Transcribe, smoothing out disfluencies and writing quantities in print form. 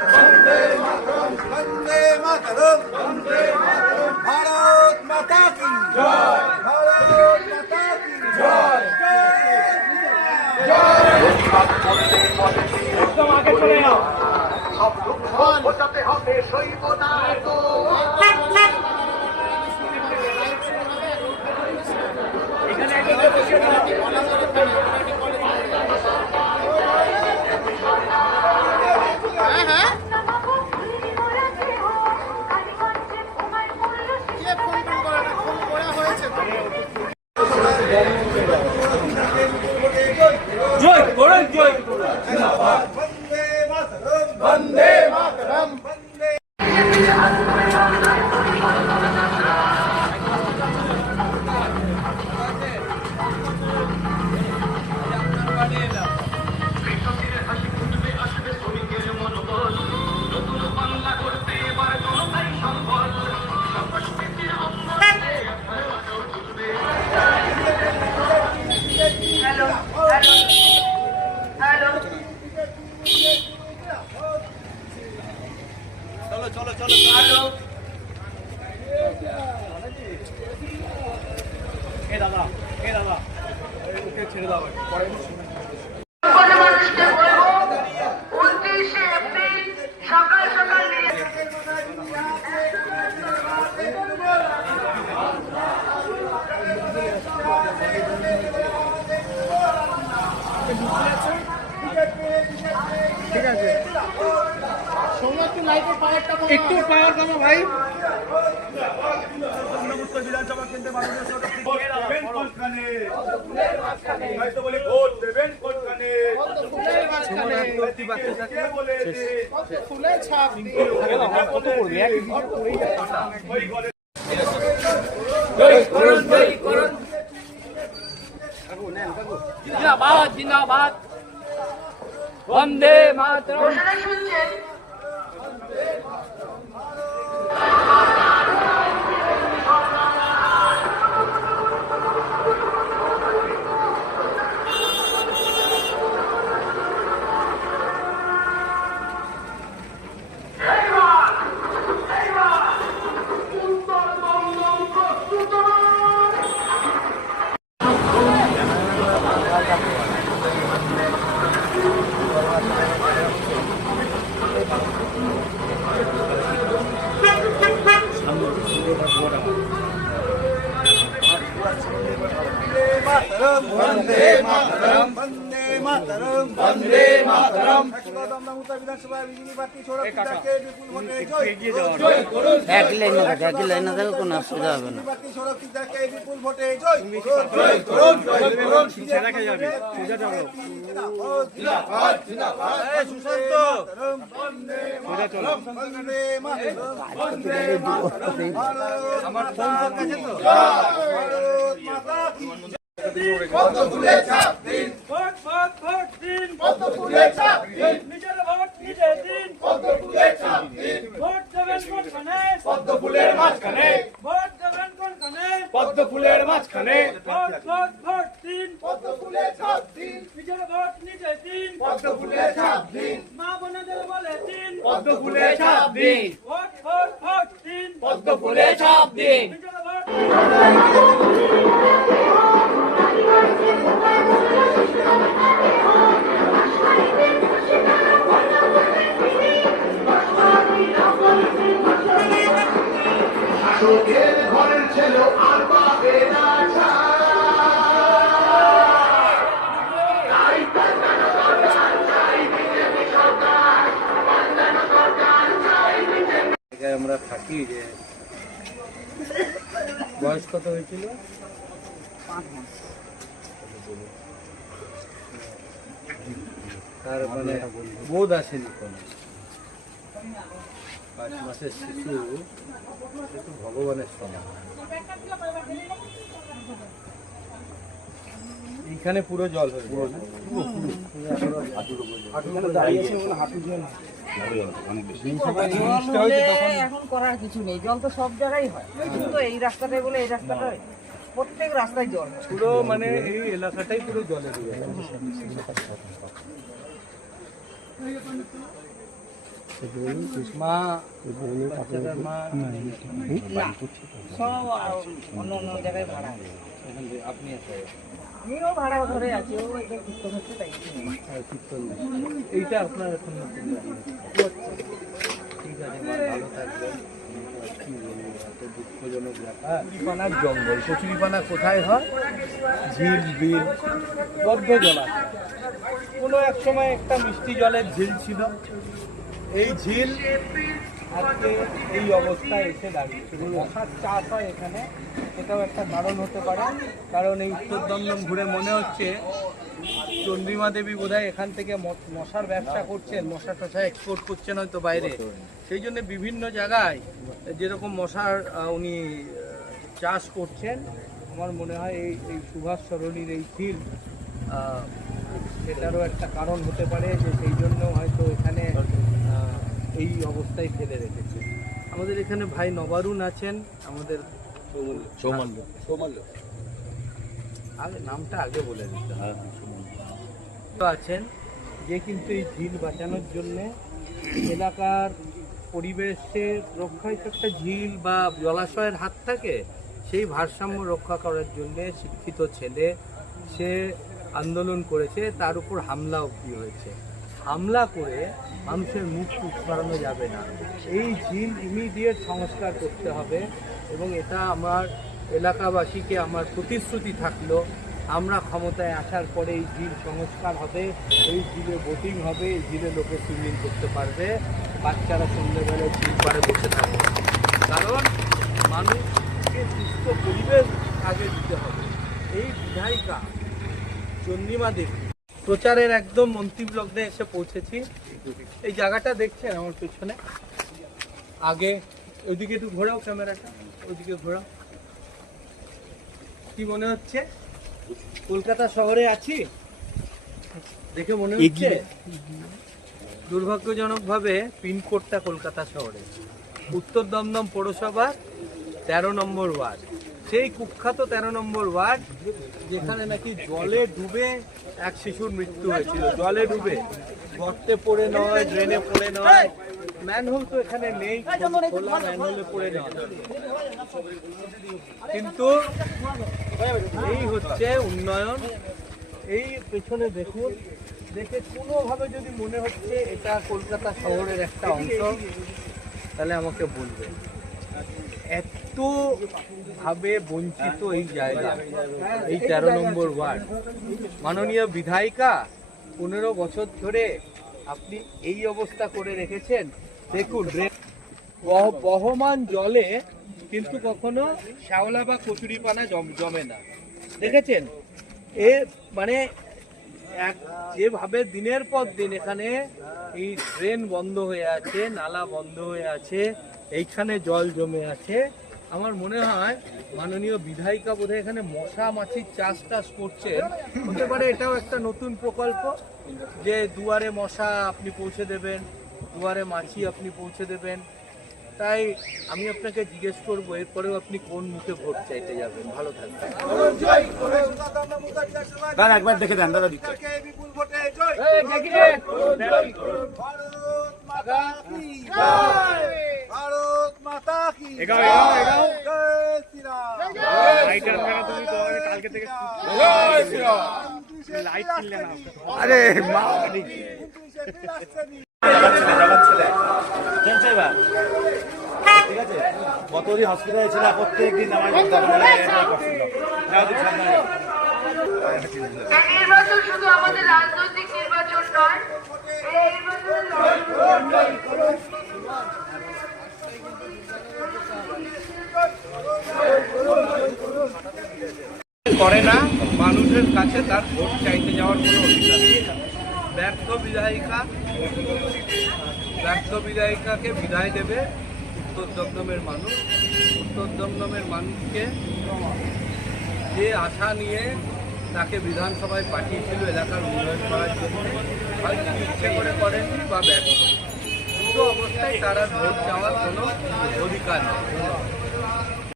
वंदे मातरम, भारत माता की जय, भारत माता की जय, एकदम आगे चले आओ। বোঝাতে হবে সইব না তো জয় করুন, জয় করুন। वंदे मातरम, वंदे मातरम, वंदे চলো চলো চলো। এ দাদা, এ দাদা, ওকে ছেড়ে দাও পরে। মানুষকে বলবো 29শে এপ্রিল সকাল সকাল নিয়ে ঠিক আছে, একটু পাওয়ার কমো ভাই। বিধানসভা কেন্দ্রে মানুষের দেবেন কোনখানে, হয়তো বলে ভোট দেবেন কোনখানে, ফুলের ছাপ কত করবে এক ঘর করেই ওই ঘরে জয় করুন, জয় করুন। জিন্দাবাদ, জিন্দাবাদ। বন্দে মাতরম। ঘোষণা শুনছেন वंदे मातरम, वंदे मातरम, वंदे मातरम। दमदम उत्तर विधानसभा बिजली बाती छोड़ो के विपुल भोटे जय করুন। এক লাইনে দেখো কোনো অসুবিধা হবে না। বাতি সড়ক থেকে বিপুল ভোটে জয় করুন, জয় করুন। পিছে দেখা যাবে, সোজা যাও। জিন্দাবাদ, জিন্দাবাদ। এই সুশান্ত, সোজা চলো। वंदे मातरम, वंदे मातरम। আমার ফোন কাছে তো। भारत माता की কত ফুলে ছাপ দিন, ভোট ভোট ভোট দিন, কত ফুলে ছাপ দিন, নিজের ভোট নিজে দিন। কত ফুলে ছাপ দিন, ভোট দেবেন কোনখানে, পদ্ম ফুলের মাঝখানে, ভোট দেবেন কোনখানে। পদ্ম ফুলের মাঝখানে, ভোট ভোট ভোট দিন, পদ্ম ফুলে ছাপ দিন, নিজের ভোট নিজে দিন। পদ্ম ফুলে ছাপ দিন, মা বোনেদের বলে দিন, পদ্ম ফুলে ছাপ দিন, ভোট ভোট ভোট দিন, পদ্ম ফুলে ছাপ দিন। নিজের ভোট। সুখের ঘরের ছেলে আর পাবে না আমরা থাকি যে বয়স কত হয়েছিল? 5 মাস। তার মানে বোধ আসেনি কোনো। 5 মাসের শিশু একটু ভগবানের সমান। এইখানে পুরো জল হয়ে যায়, এখন করার কিছু নেই, জল তো সব জায়গায় হয়, কিন্তু এই রাস্তাটাই বলে এই রাস্তাটাই প্রত্যেক রাস্তায় জল হয়। পুরো মানে এই এলাকাটাই পুরো জলে ডুবে গেছে। মা বাচ্চাটার মা সব অন্য অন্য জায়গায় ভাড়া আছে। এখান থেকে আপনি একটা আমিও ভাড়া ঘরে আছি, ও এটা কীর্তন হচ্ছে তাই। কীর্তন এইটা আপনার এখন নতুন বাড়ি। ঠিক আছে মা, ভালো থাকবেন। কি বলবো, এত দুঃখজনক ব্যাপার। কচুরিপানার জঙ্গল, কচুরিপানা কোথায় হয়? ঝিল বিল বদ্ধ জলাশয়। কোনো এক সময় একটা মিষ্টি জলের ঝিল ছিল, এই ঝিল আজকে এই অবস্থায় এসে দাঁড়িয়েছে। মশার চাষ হয় এখানে, এটাও একটা কারণ হতে পারে। কারণ এই উত্তর দমদম ঘুরে মনে হচ্ছে চন্দ্রিমা দেবী বোধহয় এখান থেকে মশার ব্যবসা করছেন, মশা টশা এক্সপোর্ট করছেন হয়তো বাইরে। সেই জন্য বিভিন্ন জায়গায় যেরকম মশার উনি চাষ করছেন, আমার মনে হয় এই সুভাষ সরণির এই ঝিল সেটারও একটা কারণ হতে পারে, যে সেই জন্য হয়তো এখানে এই অবস্থায় ফেলে রেখেছে। আমাদের এখানে ভাই নবারুণ আছেন, আমাদের সৌমাল্য আগে নামটা আগে বলে দিতে আছেন, যে কিন্তু এই ঝিল বাঁচানোর জন্যে এলাকার পরিবেশের রক্ষায় একটা ঝিল বা জলাশয়ের হাত থাকে, সেই ভারসাম্য রক্ষা করার জন্যে শিক্ষিত ছেলে সে আন্দোলন করেছে, তার উপর হামলা অবধি হয়েছে। হামলা করে মানুষের মুখ উৎপাদনো যাবে না, এই ঝিল ইমিডিয়েট সংস্কার করতে হবে। এবং এটা আমার এলাকাবাসীকে আমার প্রতিশ্রুতি থাকলো, আমরা ক্ষমতায় আসার পরে এই ঝিল সংস্কার হবে, এই ঝিলে বোটিং হবে, এই ঝিলে লোকে সুইমিং করতে পারবে, বাচ্চারা সন্ধ্যেবেলায় ঝিল পাড়ে বসে থাকবে। কারণ মানুষকে সুস্থ পরিবেশ আগে দিতে হবে। এই বিধায়িকা চন্দ্রিমা দেবী প্রচারের একদম অন্তিম লগ্নে এসে পৌঁছেছি। এই জায়গাটা দেখছেন আমার পেছনে, আগে ওইদিকে একটু ঘোরাও ক্যামেরাটা, ওইদিকে ঘোরাও। কি মনে হচ্ছে কলকাতা শহরে আছি দেখে মনে হচ্ছে? দুর্ভাগ্যজনকভাবে পিনকোডটা কলকাতা শহরে, উত্তর দমদম পৌরসভার 13 নম্বর ওয়ার্ড, সেই কুখ্যাত 13 নম্বর ওয়ার্ড যেখানে নাকি জলে ডুবে এক শিশুর মৃত্যু হয়েছিল। জলে ডুবে, গর্তে পড়ে নয়, ড্রেনে পড়ে নয়, ম্যানহোল তো এখানে নেই, খোলা ম্যানহোলে পড়ে নয়। কিন্তু এই হচ্ছে উন্নয়ন। এই পেছনে দেখুন, দেখে কোনোভাবে যদি মনে হচ্ছে এটা কলকাতা শহরের একটা অংশ, তাহলে আমাকে বলবেন। এত ভাবে বঞ্চিত এই জায়গা, এই 13 নম্বর ওয়ার্ড। মাননীয় বিধায়িকা 15 বছর ধরে আপনি এই অবস্থা করে রেখেছেন। দেখুন, বহমান জলে কিন্তু কখনো শ্যাওলা বা কচুরিপানা জমে না, দেখেছেন? এ মানে যেভাবে দিনের পর দিন এখানে এই ড্রেন বন্ধ হয়ে আছে, নালা বন্ধ হয়ে আছে, এইখানে জল জমে আছে। আমার মনে হয় মাননীয় বিধায়িকা বোধহয় এখানে মশা মাছির চাষ করছেন, হতে পারে এটাও একটা নতুন প্রকল্প, যে দুয়ারে মশা আপনি পৌঁছে দেবেন, দুয়ারে মাছি আপনি পৌঁছে দেবেন। তাই আমি আপনাকে জিজ্ঞেস করবো, এরপরেও আপনি কোন মুখে ভোট চাইতে যাবেন? ভালো থাকবেন। দাদা একবার দেখে দেন, দাদা দিচ্ছে বিপুল ভোটে জয়। ভারত মাতা কি জয়, শ্রী রাম। কালকে থেকে জয় শ্রী রাম। লাইট কিনলে না, আরে মা ঠিক আছে, কতদিন হসপিটালে ছিল, প্রত্যেকদিন আমার নির্বাচন শুধু আমাদের রাজনৈতিক নির্বাচন নয়, এই করে না, মানুষের কাছে তার ভোট চাইতে যাওয়ার কোনো অধিকার নেই। ব্যর্থ বিধায়িকাকে বিদায় দেবে উত্তর দমদমের মানুষ। উত্তর দমদমের মানুষকে যে আশা নিয়ে তাকে বিধানসভায় পাঠিয়েছিল এলাকার উন্নয়ন করার জন্য, হয়তো ইচ্ছে করে করেননি বা ব্যর্থ, দুটো অবস্থায় তারা ভোট চাওয়ার কোনো অধিকার নেই।